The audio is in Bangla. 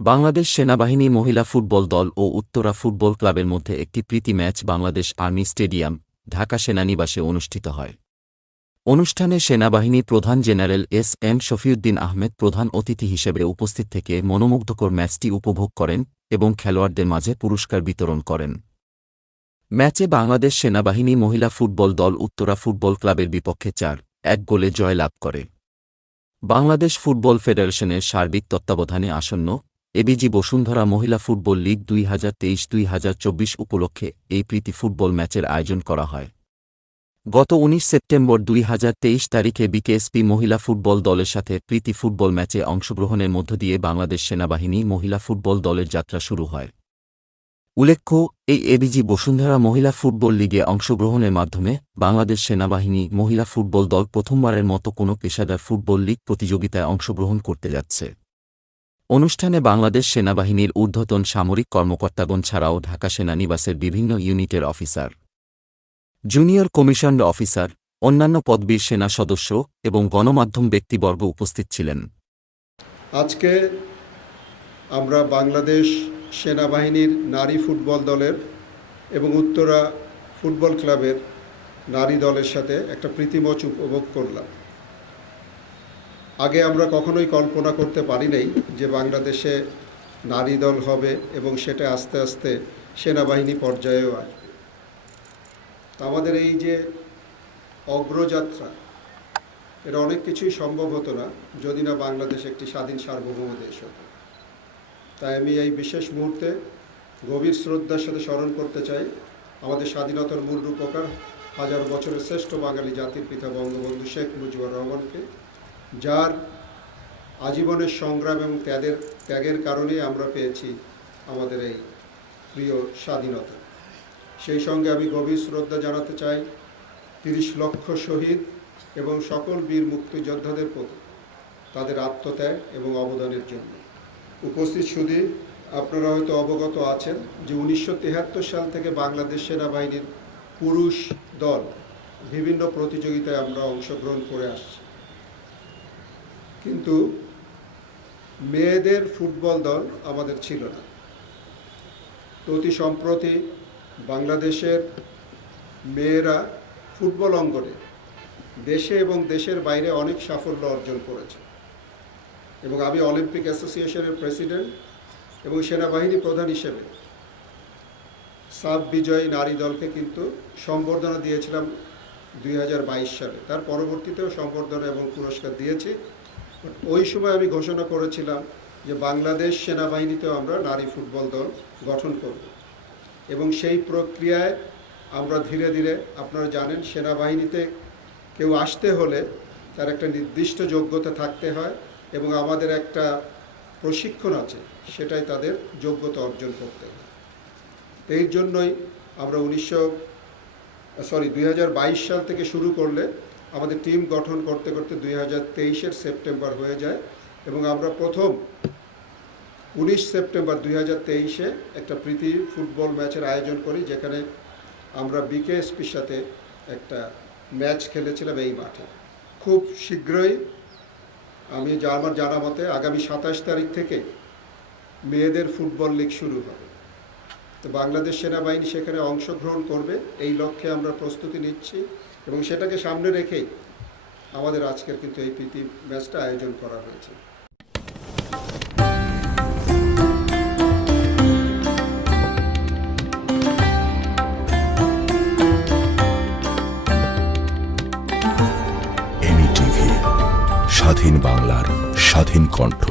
বাংলাদেশ সেনাবাহিনী মহিলা ফুটবল দল ও উত্তরা ফুটবল ক্লাবের মধ্যে একটি প্রীতি match Bangladesh army stadium, Dhaka সেনানিবাসে অনুষ্ঠিত হয়। অনুষ্ঠানে সেনাবাহিনী প্রধান general S M Shafiuddin Ahmed প্রধান অতিথি হিসেবে উপস্থিত থেকে মনোমুগ্ধকর ম্যাচটি উপভোগ করেন এবং খেলোয়াড়দের মাঝে পুরস্কার বিতরণ করেন। ম্যাচে বাংলাদেশ সেনাবাহিনী মহিলা ফুটবল দল উত্তরা ফুটবল ক্লাবের বিপক্ষে চার এক গোলে জয়লাভ করে। বাংলাদেশ ফুটবল ফেডারেশনের সার্বিক তত্ত্বাবধানে আসন্ন এবিজি বসুন্ধরা মহিলা ফুটবল লীগ দুই হাজার তেইশ দুই হাজার চব্বিশ উপলক্ষে এই প্রীতি ফুটবল ম্যাচের আয়োজন করা হয়। গত উনিশ সেপ্টেম্বর দুই হাজার তেইশ তারিখে বিকেএসপি মহিলা ফুটবল দলের সাথে প্রীতি ফুটবল ম্যাচে অংশগ্রহণের মধ্য দিয়ে বাংলাদেশ সেনাবাহিনী মহিলা ফুটবল দলের যাত্রা শুরু হয়। উল্লেখ্য, এই এবিজি বসুন্ধরা মহিলা ফুটবল লিগে অংশগ্রহণের মাধ্যমে বাংলাদেশ সেনাবাহিনী মহিলা ফুটবল দল প্রথমবারের মতো কোনো পেশাদার ফুটবল লীগ প্রতিযোগিতায় অংশগ্রহণ করতে যাচ্ছে। অনুষ্ঠানে বাংলাদেশ সেনাবাহিনীর ঊর্ধ্বতন সামরিক কর্মকর্তাগণ ছাড়াও ঢাকা সেনানিবাসের বিভিন্ন ইউনিটের অফিসার, জুনিয়র কমিশনড অফিসার, অন্যান্য পদবীর সেনা সদস্য এবং গণমাধ্যম ব্যক্তিবর্গ উপস্থিত ছিলেন। আজকে আমরা বাংলাদেশ সেনাবাহিনীর নারী ফুটবল দলের এবং উত্তরা ফুটবল ক্লাবের নারী দলের সাথে একটা প্রীতিমচ উপভোগ করলাম। আগে আমরা কখনোই কল্পনা করতে পারি নাই যে বাংলাদেশে নারী দল হবে এবং সেটা আস্তে আস্তে সেনাবাহিনী পর্যায়েও তা আমাদের এই যে অগ্রযাত্রা, এটা অনেক কিছুই সম্ভব হতো না যদি না বাংলাদেশ একটি স্বাধীন সার্বভৌম দেশ হতো। তাই আমি এই বিশেষ মুহূর্তে গভীর শ্রদ্ধার সাথে স্মরণ করতে চাই, আমাদের স্বাধীনতার মূল রূপকার হাজার বছরের শ্রেষ্ঠ বাঙালি জাতির পিতা বঙ্গবন্ধু শেখ মুজিবুর রহমানকে। যার আজীবনের সংগ্রাম এবং ত্যাগের ত্যাগের কারণেই আমরা পেয়েছি আমাদের এই প্রিয় স্বাধীনতা। সেই সঙ্গে আমি গভীর শ্রদ্ধা জানাতে চাই তিরিশ লক্ষ শহীদ এবং সকল বীর মুক্তিযোদ্ধাদের প্রতি তাদের আত্মত্যাগ এবং অবদানের জন্য। উপস্থিত সুধী আপনারা হয়তো অবগত আছেন যে উনিশশো সাল থেকে বাংলাদেশ সেনাবাহিনীর পুরুষ দল বিভিন্ন প্রতিযোগিতায় আমরা অংশগ্রহণ করে আসছি। কিন্তু মেয়েদের ফুটবল দল আমাদের ছিল না। অতি সম্প্রতি বাংলাদেশের মেয়েরা ফুটবল অঙ্গনে দেশে এবং দেশের বাইরে অনেক সাফল্য অর্জন করেছে। এবং আমি অলিম্পিক অ্যাসোসিয়েশনের প্রেসিডেন্ট এবং সেনাবাহিনী প্রধান হিসেবে সাব বিজয়ী নারী দলকে কিন্তু সম্বর্ধনা দিয়েছিলাম দুই হাজার বাইশ সালে। তার পরবর্তীতেও সম্বর্ধনা এবং পুরস্কার দিয়েছি। ওই সময় আমি ঘোষণা করেছিলাম যে বাংলাদেশ সেনাবাহিনীতেও আমরা নারী ফুটবল দল গঠন করব। এবং সেই প্রক্রিয়ায় আমরা ধীরে ধীরে, আপনারা জানেন, সেনাবাহিনীতে কেউ আসতে হলে তার একটা নির্দিষ্ট যোগ্যতা থাকতে হয় এবং আমাদের একটা প্রশিক্ষণ আছে, সেটাই তাদের যোগ্যতা অর্জন করতে হয়। এই জন্যই আমরা উনিশশো সরি দুই হাজার বাইশ সাল থেকে শুরু করলে আমাদের টিম গঠন করতে করতে দুই হাজার তেইশের সেপ্টেম্বর হয়ে যায় এবং আমরা প্রথম উনিশ সেপ্টেম্বর দুই হাজার তেইশে একটা প্রীতি ফুটবল ম্যাচের আয়োজন করি, যেখানে আমরা বিকেএসপির সাথে একটা ম্যাচ খেলেছিলাম এই মাঠে। খুব শীঘ্রই আমি আমার জানা মতে আগামী সাতাশ তারিখ থেকে মেয়েদের ফুটবল লিগ শুরু হবে। তো বাংলাদেশ সেনাবাহিনী সেখানে অংশগ্রহণ করবে, এই লক্ষ্যে আমরা প্রস্তুতি নিচ্ছি এবং সেটাকে সামনে রেখেই আমাদের আজকের কিন্তু এই প্রীতি ম্যাচটা আয়োজন করা হয়েছে। স্বাধীন বাংলার স্বাধীন কণ্ঠ।